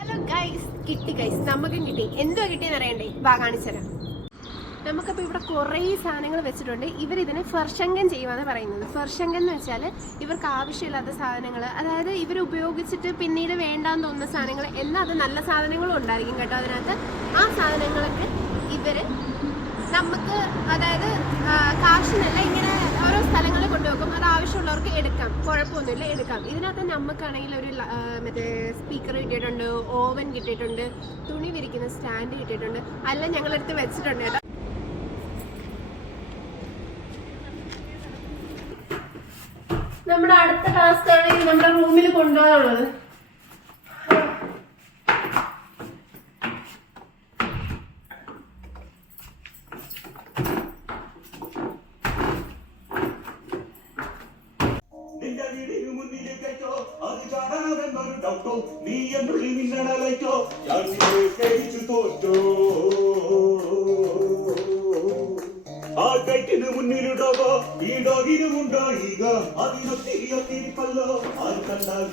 Hello guys, guys നമുക്കും കിട്ടി. എന്തോ കിട്ടിയെന്ന് അറിയണ്ടേ? വാ കാണിച്ചുതരാം. നമുക്കപ്പോൾ ഇവിടെ കുറേ സാധനങ്ങൾ വെച്ചിട്ടുണ്ട്. ഇവരിതിനെ ഫർഷങ്കൻ ചെയ്യുവാന്ന് പറയുന്നത്. ഫർഷങ്കൻ എന്ന് വെച്ചാൽ ഇവർക്ക് ആവശ്യമില്ലാത്ത സാധനങ്ങൾ, അതായത് ഇവർ ഉപയോഗിച്ചിട്ട് പിന്നീട് വേണ്ടാന്ന് തോന്നുന്ന സാധനങ്ങൾ, എന്നാൽ അത് നല്ല സാധനങ്ങളും ഉണ്ടായിരിക്കും കേട്ടോ അതിനകത്ത്. ആ സാധനങ്ങളൊക്കെ ഇവർ നമുക്ക്, അതായത് കാശിനല്ല, ഇങ്ങനെ ഓരോ സ്ഥലങ്ങളിൽ കൊണ്ടുവെക്കും. അത് ആവശ്യമുള്ളവർക്ക് എടുക്കാം, കുഴപ്പമൊന്നുമില്ല, എടുക്കാം. ഇതിനകത്ത് നമുക്കാണെങ്കിൽ ഒരു മറ്റേ സ്പീക്കർ കിട്ടിയിട്ടുണ്ട്, ഓവൻ കിട്ടിയിട്ടുണ്ട്, തുണി വിരിക്കുന്ന സ്റ്റാൻഡ് കിട്ടിയിട്ടുണ്ട്. അല്ല ഞങ്ങളെടുത്ത് വെച്ചിട്ടുണ്ട് കേട്ടോ. നമ്മുടെ അടുത്ത ടാസ്ക് ആണ് നമ്മുടെ റൂമിൽ കൊണ്ടുപോകാനുള്ളത്. നീ എന്നുള്ളിൽ മിന്നണലയ്ക്കോ ഞാൻ കഴിച്ചു തോറ്റോ ആ കൈറ്റിന് മുന്നിലുണ്ടാവോ ഈ ഡോഗിനുമുണ്ടായിക അതിനൊത്തിരി ഒത്തിരി പല്ലോ അത് കണ്ടാൽ